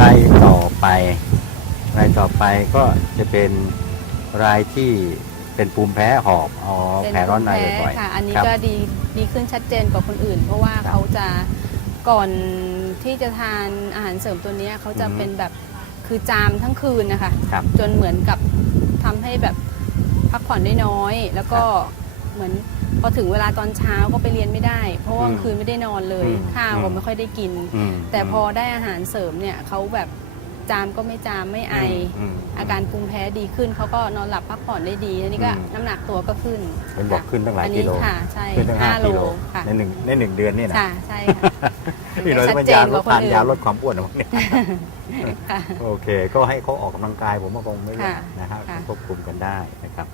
ต่อไป รายต่อไปก็จะเป็นรายที่เป็นภูมิแพ้หอบอ๋อเป็นแผลร้อนในภูมิบ่อยแพ้ค่ะ อันนี้ครับก็ดีดีขึ้นชัดเจนกว่าคนอื่น เพราะว่าครับเขาจะก่อนที่จะทานอาหารเสริมตัวเนี้ยเขาจะอือฮึเป็นแบบคือจามทั้งคืนนะคะครับจนเหมือนกับทำให้แบบพักผ่อนได้น้อย แล้วก็ เหมือนพอถึงเวลาตอนเช้าก็ไปเรียนไม่ได้ เพราะว่าอืมคืนไม่ได้นอนเลย อืมข้าวอืก็มไม่ค่อยได้กิน อืม แต่พอได้อาหารเสริมเนี่ยเขาแบบจามก็ไม่จามไม่ไออืมอาการภูมิแพ้ดีขึ้นเขาก็นอนหลับพักผ่อนได้ดีอันนี้ก็อืม น้ำหนักตัวก็ขึ้นเห็นบอกขึ้นตั้งหลายอันกินี้โล ค่ะใช่ขึ้นตั้งห้าห้าโลกิโลค่ะในหนึ่งในหนึ่งเดือนนี่นะค่ะใช่ค่ะพี่น้อยชัดเป็นเจยานกลว่าดคนทานอื่นยาลดความอ้วนนะพวกเนี่ย ค่ะ โอเค ก็ให้เขาออกกำลังกายผมว่าคงไม่ยากค่ะนะครับค่ะ ควบคุมกันได้นะครับ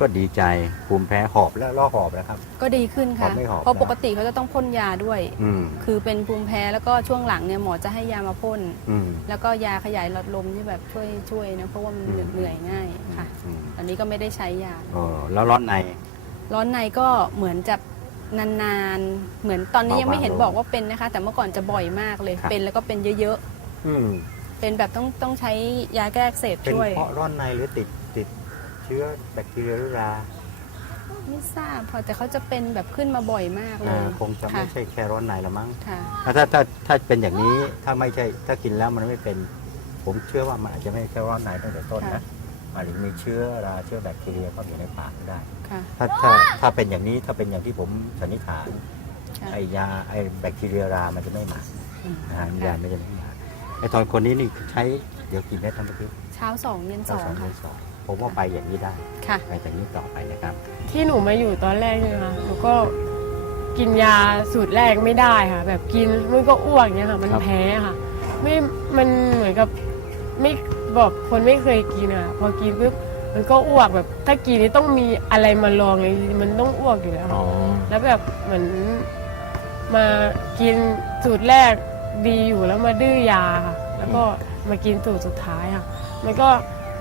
ก็ดีใจภูมิแพ้หอบและลอกหอบนะครับ ก็ดีขึ้นค่ะ หอบไม่หอบ เพราะนะปกติเขาจะต้องพ่นยาด้วย อืมคือเป็นภูมิแพ้แล้วก็ช่วงหลังเนี่ยหมอจะให้ยามาพ่น อืมแล้วก็ยาขยายหลอดลมที่แบบช่วยช่วยนะเพราะว่ามันอืมเหนื่อยง่ายค่ะ อืมตอนนี้ก็ไม่ได้ใช้ยาเออแล้วร้อนใน ร้อนในก็เหมือนจะนานๆ เหมือนตอนนี้ยังไม่เห็นเบาๆบอกว่าเป็นนะคะ แต่เมื่อก่อนจะบ่อยมากเลย ครับ เป็นแล้วก็เป็นเยอะอืมๆ เป็นแบบต้องต้องใช้ยาแก้อักเสบเป็นช่วย เพราะร้อนในหรือติดติด เชื้อแบคทีเรียหรือราไม่ทราบพอแต่เขาจะเป็นแบบขึ้นมาบ่อยมากเลอ่ายคงจะไม่ค่ะใช่แค่ร้อนในละมั้งค่ะ ถ้าถ้าถ้าถ้าเป็นอย่างนี้ถ้าไม่ใช่ถ้ากินแล้วมันไม่เป็น ผมเชื่อว่ามันอาจจะไม่แค่ร้อนในตั้งแต่ต้นค่ะ นะอาจจะมีเชื้อราเชื้อแบคทีเรียเข้าอยู่ในปากก็ได้ ค่ะ ถ้าถ้าถ้าเป็นอย่างนี้ถ้าเป็นอย่างที่ผมสันนิษฐานค่ะไอยาไอแบคทีเรียรามันจะไม่มาอืม นะฮะค่ะยาไม่จะไม่มาไอตอนคนนี้นี่ใช้เดี๋ยวกี่เม็ดทั้งประเทศเช้าสองเย็นสองเม็ค่ะดสอง ผมว่าไปอย่างนี้ได้ค่ะ ไปจากนี้ต่อไปนะครับ ที่หนูมาอยู่ตอนแรกเนี่ยค่ะหนูก็กินยาสูตรแรกไม่ได้ค่ะ แบบกินมันก็อ้วกเนี่ยค่ะ มันครับ แพ้ค่ะ ไม่มันเหมือนกับไม่บอกคนไม่เคยกินอะ พอกินปุ๊บมันก็อ้วกแบบ ถ้ากินนี่ต้องมีอะไรมาลองเลยมันต้องอ้วกอยู่แล้วค่ะ แล้วแบบเหมือนมากินสูตรแรกดีอยู่แล้วมาดื้อยาค่ะแล้วก็มากินสูตรสุดท้ายค่ะ มันก็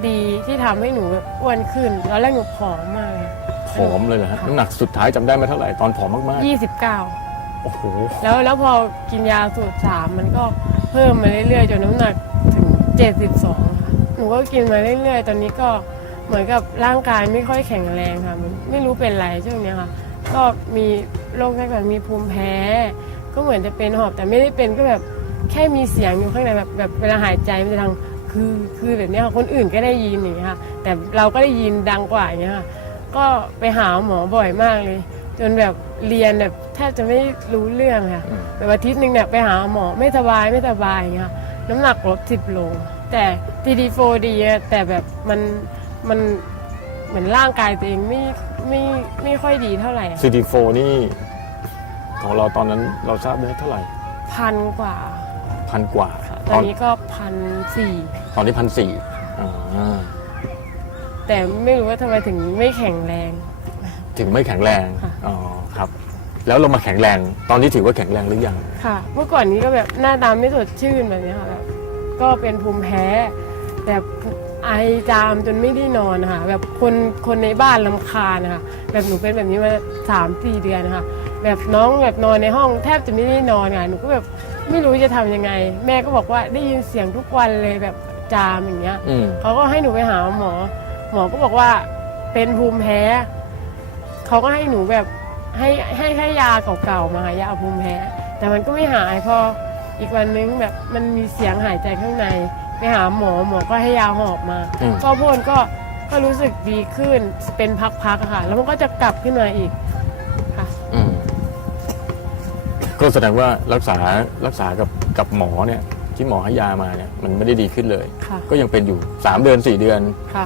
ดีที่ทำให้หนูแบบอ้วนขึ้นตอนแรกหนูผอมมากเลยผอมเลยเหรอฮะน้ำหนักสุดท้ายจำได้ไหมเท่าไหร่ตอนผอมมาก29 ๆโอ้โหแล้วแล้วพอกินยาสูตรสามมันก็เพิ่มมาเรื่อยๆจนน้ำหนักถึง 72ค่ะหนูก็กินมาเรื่อยๆ ตอนนี้ก็เหมือนกับร่างกายไม่ค่อยแข็งแรงค่ะมันไม่รู้เป็นไรช่วงเนี้ยค่ะ ก็มีโรคแรกๆมีภูมิแพ้ ก็เหมือนจะเป็นหอบแต่ไม่ได้เป็นก็แบบแค่มีเสียงอยู่ข้างในแบบแบบเวลาหายใจมันจะดัง คือคือแบบเนี้ยค่ะคนอื่นก็ได้ยินอย่างเงี้ยค่ะ แต่เราก็ได้ยินดังกว่าอย่างเงี้ยค่ะก็ไปหาหมอบ่อยมากเลย จนแบบเรียนแบบแทบจะไม่รู้เรื่องค่ะอืมแบบอาทิตย์หนึ่งเนี่ยไปหาหมอไม่สบายไม่สบายอย่างเงี้ยค่ะน้ำหนักลดสิบโลแต่ทีดีโฟดีอะแต่แบบมันมันเหมือนร่างกายตัวเองไม่ไม่ไม่ค่อยดีเท่าไหร่อะ CD4 นี่ ของเราตอนนั้นเราทราบได้เท่าไหร่พันกว่าพันกว่า ตอนนี้ก็พันสี่ ตอนนี้พันสี่อ่าแต่ไม่รู้ว่าทำไมถึงไม่แข็งแรง ถึงไม่แข็งแรงค่ะอ๋อครับ แล้วเรามาแข็งแรง ตอนนี้ถือว่าแข็งแรงหรือยังค่ะ เมื่อก่อนนี้ก็แบบหน้าตาไม่สดชื่นแบบเนี้ยค่ะแบบก็เป็นภูมิแพ้แบบไอจามจนไม่ได้นอนนะคะแบบคนคนในบ้านลำคาญนะคะแบบหนูเป็นแบบนี้มาสามสี่เดือนนะคะแบบน้องแบบนอนในห้องแทบจะไม่ได้นอนค่ะหนูก็แบบไม่รู้จะทำยังไง แม่ก็บอกว่าได้ยินเสียงทุกวันเลยแบบ จามอย่างเงี้ยอืม เขาก็ให้หนูไปหาหมอ หมอก็บอกว่าเป็นภูมิแพ้ เขาก็ให้หนูแบบให้ให้ให้ยาเก่าๆมายาภูมิแพ้ แต่มันก็ไม่หายพออีกวันนึงแบบมันมีเสียงหายใจข้างใน ไปหาหมอหมอก็ให้ยาหอบมา อืม ก็พ่นก็ก็รู้สึกดีขึ้นเป็นพักๆอะค่ะ แล้วมันก็จะกลับขึ้นมาอีกค่ะ อืมก็แสดงว่ารักษารักษากับกับหมอเนี่ย ที่หมอให้ยามาเนี่ยมันไม่ได้ดีขึ้นเลย ค่ะ ก็ยังเป็นอยู่สามเดือนสี่เดือน ค่ะ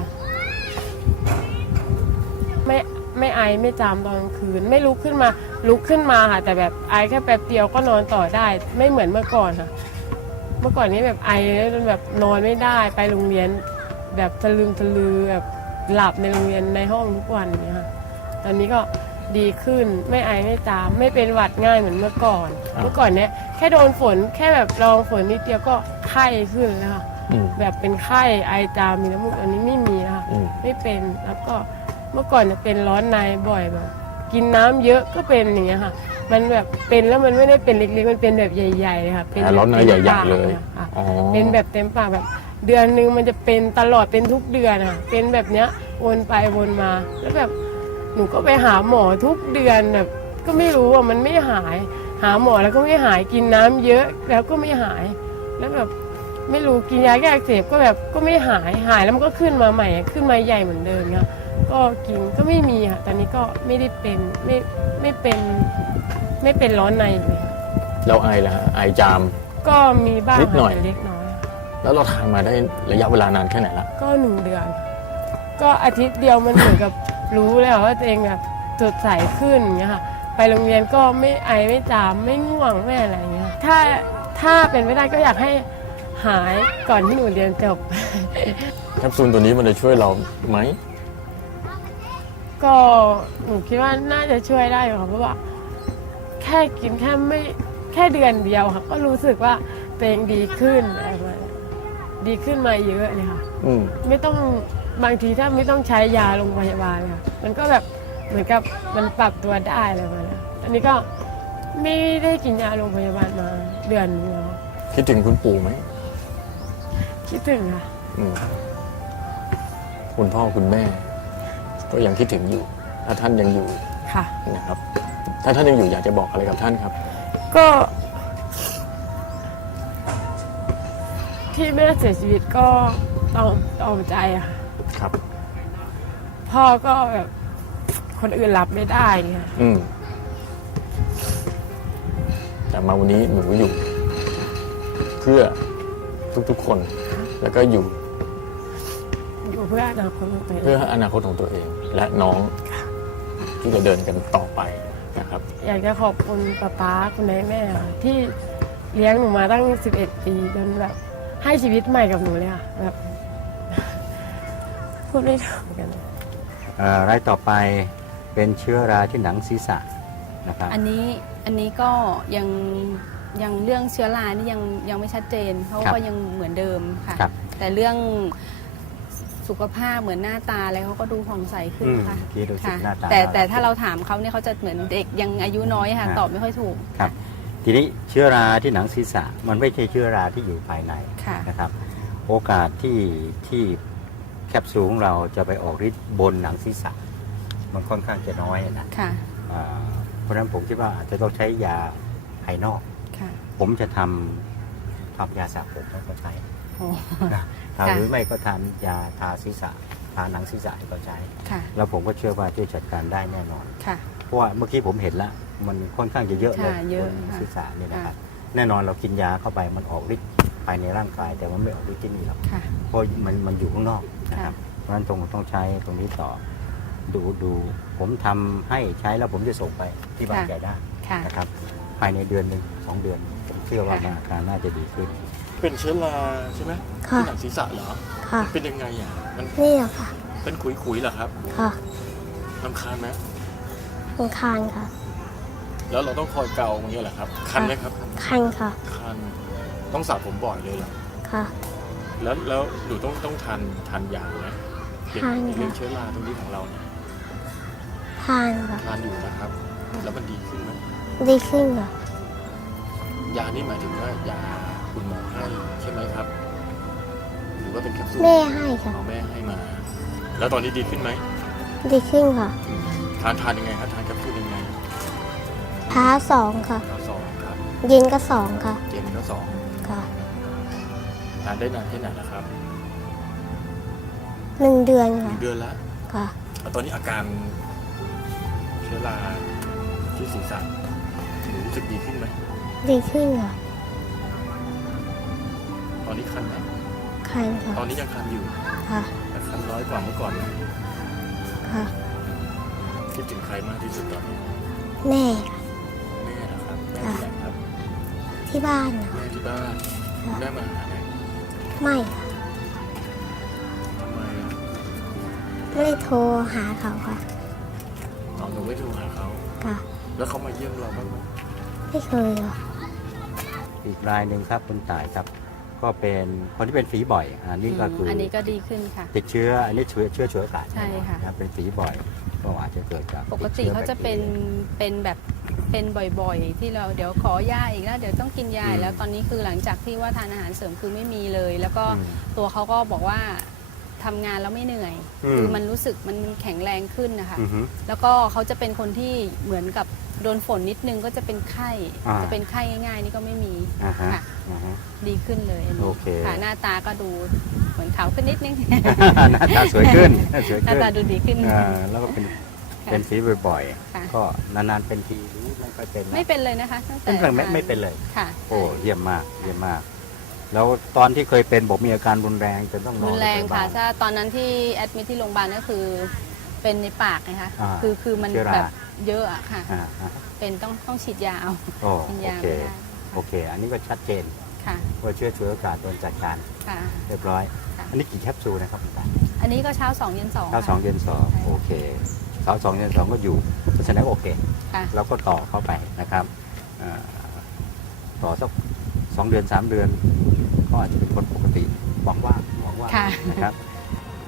ไม่ไม่ไอไม่จามตอนกลางคืน ไม่ลุกขึ้นมา ลุกขึ้นมาค่ะ แต่แบบไอแค่แป๊บเดียวก็นอนต่อได้ ไม่เหมือนเมื่อก่อนค่ะ เมื่อก่อนนี้แบบไอแล้วจนแบบนอนไม่ได้ไปโรงเรียน แบบตะลึงตะลือแบบหลับในโรงเรียนในห้องทุกวันเนี่ยค่ะ ตอนนี้ก็ ดีขึ้น ไม่ไอไม่จาม ไม่เป็นหวัดง่ายเหมือนเมื่อก่อน อ่าเมื่อก่อนเนี้ยแค่โดนฝนแค่แบบลองฝนนิดเดียวก็ไข้ขึ้นแล้วค่ะอืมแบบเป็นไข้ไอจามมีน้ำมูกอันนี้ไม่มีนะคะอืมไม่เป็นแล้วก็เมื่อก่อนจะเป็นร้อนในบ่อยแบบ กินน้ำเยอะก็เป็นอย่างเงี้ยค่ะ มันแบบเป็นแล้วมันไม่ได้เป็นเล็กๆมันเป็นแบบใหญ่ๆเลยค่ะเป็นแผลแบบร้อนในต็มใหญ่ปากๆเลยค่ะ อ๋อ เป็นแบบเต็มปากแบบเดือนหนึงมันจะเป็นตลอดเป็นทุกเดือนค่ะ เป็นแบบเนี้ยวนไปวนมา แล้วแบบ หนูก็ไปหาหมอทุกเดือนแบบก็ไม่รู้ว่ามันไม่หาย หาหมอแล้วก็ไม่หายกินน้ำเยอะแล้วก็ไม่หาย แล้วแบบไม่รู้กินยาแก้อักเสบก็แบบก็ไม่หายหายแล้วมันก็ขึ้นมาใหม่ขึ้นมาใหญ่เหมือนเดิมเนี่ยก็กินก็ไม่มีค่ะตอนนี้ก็ไม่ได้เป็นไม่ไม่เป็นไม่เป็นร้อนในเลยค่ะแล้วไอล่ะฮะไอจาม ก็มีบ้างนิดหน่อยค่ะแต่เล็กน้อย แล้วเราทานมาได้ระยะเวลานานแค่ไหนละก็หนึ่งเดือน ก็อาทิตย์เดียวมันเหมือนกับ รู้แล้วว่าตัวเองแบบสดใสขึ้นอย่างเงี้ยค่ะ ไปโรงเรียนก็ไม่ไอไม่จามไม่ง่วงไม่อะไรอย่างเงี้ย ถ้าถ้าเป็นไม่ได้ก็อยากให้หายก่อนที่หนูเรียนจบ แคปซูลตัวนี้มันจะช่วยเราไหม ก็หนูคิดว่าน่าจะช่วยได้อยู่ค่ะเพราะว่า แค่กินแค่ไม่แค่เดือนเดียวค่ะ ก็รู้สึกว่าตัวเองดีขึ้นอะไรประมาณนี้ดีขึ้นมาเยอะเลยค่ะ อืม ไม่ต้อง บางทีถ้าไม่ต้องใช้ยาโรงพยาบาลเลยค่ะมันก็แบบเหมือนกับมันปรับตัวได้อะไรประมาณนี้อันนี้ก็ไม่ได้กินยาโรงพยาบาลมาเดือนนึงแล้วคิดถึงคุณปู่ไหมคิดถึงค่ะอืมคุณพ่อคุณแม่ ก็ยังคิดถึงอยู่ ถ้าท่านยังอยู่ค่ะ นะครับ ถ้าท่านยังอยู่อยากจะบอกอะไรกับท่านครับ ก็ ที่แม่เสียชีวิตก็ต้องต้องใจอะค่ะ ครับ พ่อก็แบบคนอื่นรับไม่ได้ไงอืม แต่มาวันนี้หนูอยู่ เพื่อทุกๆคน แล้วก็อยู่อยู่เพื่ออนาคตของตัวเอเพื่องอนาคตของตัวเอง และน้องที่จะเดินกันต่อไปนะครับ อยากจะขอบคุณป้าป๊าคุณแม่แม่ค่ะที่เลี้ยงหนูมาตั้ง 11 ปีจนแบบให้ชีวิตใหม่กับหนูเลยค่ะแบบ พูดไม่ถูกเหมือนกันเอ่อรายต่อไปเป็นเชื้อราที่หนังศีรษะนะครับอันนี้อันนี้ก็ยังยังเรื่องเชื้อรานี่ยังยังไม่ชัดเจนเขาครับก็ยังเหมือนเดิมค่ะ ครับแต่เรื่องสุขภาพเหมือนหน้าตาอะไรเขาก็ดูผ่องใสขึ้นอืมค่ะที่ดูสึกค่ะหน้าตาแต่แต่ถ้าเราถามเขาเนี่ยเขาจะเหมือนเด็กยังอายุน้อยค่ะครับตอบไม่ค่อยถูกครับทีนี้เชื้อราที่หนังศีรษะมันไม่ใช่เชื้อราที่อยู่ภายในค่ะ นะครับ โอกาสที่ที่ แคปซูลของเราจะไปออกฤทธิ์บนหนังศีรษะ มันค่อนข้างจะน้อยนะค่ะอ่าเพราะฉะนั้นผมคิดว่าอาจจะต้องใช้ยาภายนอก ค่ะผมจะทำทำยาสระผมแล้วก็ใช้โอ้นะทาค่ะหรือไม่ก็ทำยาทาศีรษะทาหนังศีรษะให้เขาใช้ ค่ะแล้วผมก็เชื่อว่าช่วยจัดการได้แน่นอน ค่ะ เพราะว่าเมื่อกี้ผมเห็นแล้ว มันค่อนข้างจะเยอะเลยค่ะเยอะบนค่ะ ศีรษะเนี่ยนะครับแน่นอนเรากินยาเข้าไปมันออกฤทธิ์ภายในร่างกาย แต่มันไม่ออกฤทธิ์ที่นี่หรอกค่ะ เพราะมันมันอยู่ข้างนอก นะครับค่ะเพราะฉะนั้นตรงต้องใช้ตรงนี้ต่อ ดูดูผมทำให้ใช้แล้วผมจะส่งไปที่บางแก่ได้ค่ะนะครับ ภายในเดือนหนึ่งสองเดือน ผมเชื่อว่าค่ะอาการน่าจะดีขึ้น เป็นเชื้อราใช่ไหมค่ะที่หนังศีรษะเหรอค่ะเป็นยังไงอะมันนี่แหละค่ะ เป็นขุยๆเหรอครับ ค่ะลำคาญไหมอังคารค่ะ แล้วเราต้องคอยเกาอย่างเงี้ยเหรอครับ คันไหมครับ คันค่ะ คัน ต้องสระผมบ่อยเลยเหรอค่ะ แล้วแล้วหนูต้องต้องทานทานยาไหมเกี่ยวทานกับค่ะเรื่องเชื้อราตรงนี้ของเราเนี่ยทานค่ะทานอยู่นะครับ แล้วมันดีขึ้นไหมดีขึ้นค่ะยานี่หมายถึงว่ายาคุณหมอให้ใช่ไหมครับ หรือว่าเป็นแคปซูลแม่ให้ค่ะ เอาแม่ให้มา แล้วตอนนี้ดีขึ้นไหมดีขึ้นค่ะทานทานยังไงครับทานแคปซูลยังไงเท้าสองค่ะเช้าสองครับเย็นก็สองค่ะ เย็นก็สองค่ะทานได้นานแค่ไหนแล้วครับหนึ่งเดือนหนึ่ค่ะ งเดือนแล้วค่ะ แล้วตอนนี้อาการเชื้อราที่ศีรษะหนูรู้สึกดีขึ้นไหมดีขึ้นค่ะตอนนี้คันไหมคันค่ะ ตอนนี้ยังคันอยู่ค่ะ แต่คันน้อยกว่าเมื่อก่อนไหมค่ะ คิดถึงใครมากที่สุดตอนนี้แม่ค่ะแม่นะครับแม่ที่ไหนครับที่บ้านค่ะ แม่ที่บ้านค่ะ แม่มาหาไหม ไม่ค่ะทำไมอะไม่ได้โทรหาเขาค่ะน้องหนูไม่โทรหาเขา ค่ะ แล้วเขามาเยี่ยมเราบ้างไหมไม่เคยค่ะ อีกรายหนึ่งครับคุณต่ายครับ ก็เป็นคนที่เป็นฝีบ่อย อันนี้ก็คืออัอันนี้ก็ดีขึ้นค่ะ ติดเชื้ออันนี้เชื้อเชื้อเชื้ออากาศใช่ค่ะ นรับเป็นฝีบ่อยก็ก็อาจจะเกิดจากปกติเขาจะเป็นเป็นแบบ เป็นบ่อยๆ ที่เราเดี๋ยวขอยาอีกแล้วเดี๋ยวต้องกินยาอีกแล้วตอนนี้คือหลังจากที่ว่าทานอาหารเสริมคือไม่มีเลย แล้วก็อืมตัวเขาก็บอกว่าทำงานแล้วไม่เหนื่อยอืมคือมันรู้สึกมันมันแข็งแรงขึ้นนะคะอือฮึแล้วก็เขาจะเป็นคนที่เหมือนกับโดนฝนนิดนึงก็จะเป็นไข้อ่าจะเป็นไข้ง่ายๆ นี่ก็ไม่มีอ่าฮะค่ะอ่าฮะดีขึ้นเลยอันนี้โอเคค่ะหน้าตาก็ดูเหมือนขาวขึ้นนิดนึง หน้าตาสวยขึ้น หน้าสวยหน้าขึ้นตาดูดีขึ้นอ่าแล้วก็เป็น ค่ะ เป็นสีบ่อยค่ะ ๆ ก็นานๆเป็นทีหรือไม่ค่อยเป็นนะไม่เป็นเลยนะคะตั้งแต่ไม่เป็นไม่ทานไม่เป็นเลย ค่ะโอ้เยี่ยมมากเยี่ยมมาก แล้วตอนที่เคยเป็นบอกมีอาการรุนแรงจนต้องนอนรุนแรงโพค่ะยาบาล ถ้าตอนนั้นที่แอดมิทที่โรงพยาบาลก็คือ เป็นในปากนะคะอ่าคือคือมันเชื้อรา แบบเยอะอะค่ะ อ่าอ่าเป็นต้องต้องฉีดยาเอาโอ้กินโอยาเคไม่ได้โอเค อันนี้ก็ชัดเจนค่ะว่าเชื้อฉวยโอกาสโดนจัดการค่ะ เรียบร้อย ค่ะ อันนี้กี่แคปซูลนะครับคุณตาอันนี้ก็เช้าสองเย็นสองเช้าสองเย็นสองใช่ โอเค เช้าสองเย็นสองก็อยู่เพราะฉะนั้นโอเคค่ะเราก็ต่อเข้าไปนะครับเอ่อต่อสักสองเดือนสามเดือน ก็อาจจะเป็นคนปกติหวังว่าหวังว่าค่ะนะครับ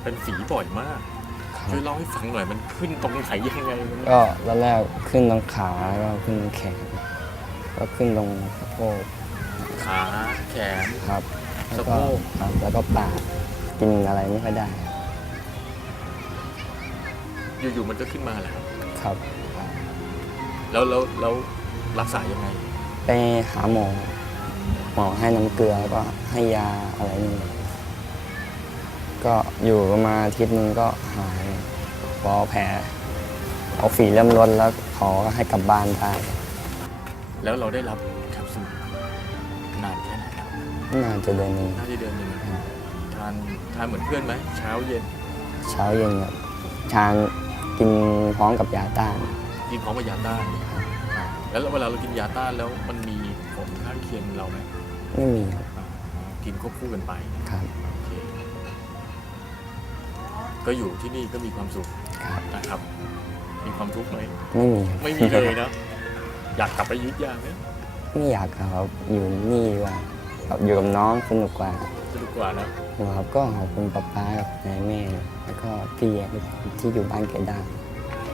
เป็นฝีบ่อยมากครัช่วยบเล่าให้ฟังหน่อยมันขึ้นตรงไหนยังไงมันก็ตอนแรกขึ้นตรงขาแล้วก็ขึ้นแขนก็ขึ้นตรงสะโพกขาแขนครับแล้วสะก็โพกครับแล้วก็ปากกินอะไรไม่ค่อยได้ อยู่ๆมันก็ขึ้นมาแหละครับครับ แล้วแล้วแล้วรักษายังไง ไปหาหมอ หมอให้น้ำเกลือแล้วก็ให้ยาอะไรนี่ก็อยู่ประมาณอาทิตย์หนึงก็หายพอแผลเอาฝีเริ่มลดแล้วเขาก็ให้กลับบ้านได้แล้วเราได้รับแคปซูลนานแค่ไหนครับน่าจะเดือนหนึงน่าจะเดือนหนึ่งทานทานเหมือนเพื่อนไหมเช้าเย็นเช้าเย็นแบบทาน กินพร้อมกับยาต้าน กินพร้อมกับยาต้านอ่าแล้วเวลาเรากินยาต้านแล้วมันมีผลข้างเคียงเราไหมไม่มีครับกินควบคู่กันไปครับโอเคก็อยู่ที่นี่ก็มีความสุขครับ นะครับ มีความทุกข์ไหมไม่มีครับไม่มีเลยนะ อยากกลับไปอยุทธยาไหม ไม่อยากครับอยู่นี่ดีกว่าครับอยู่กับน้องสนุกกว่าสนุ กว่านะครับก็ขอบคุณป๊าป๊ากับแม่แม่ แล้วก็พี่ที่อยู่บ้านเกดด้า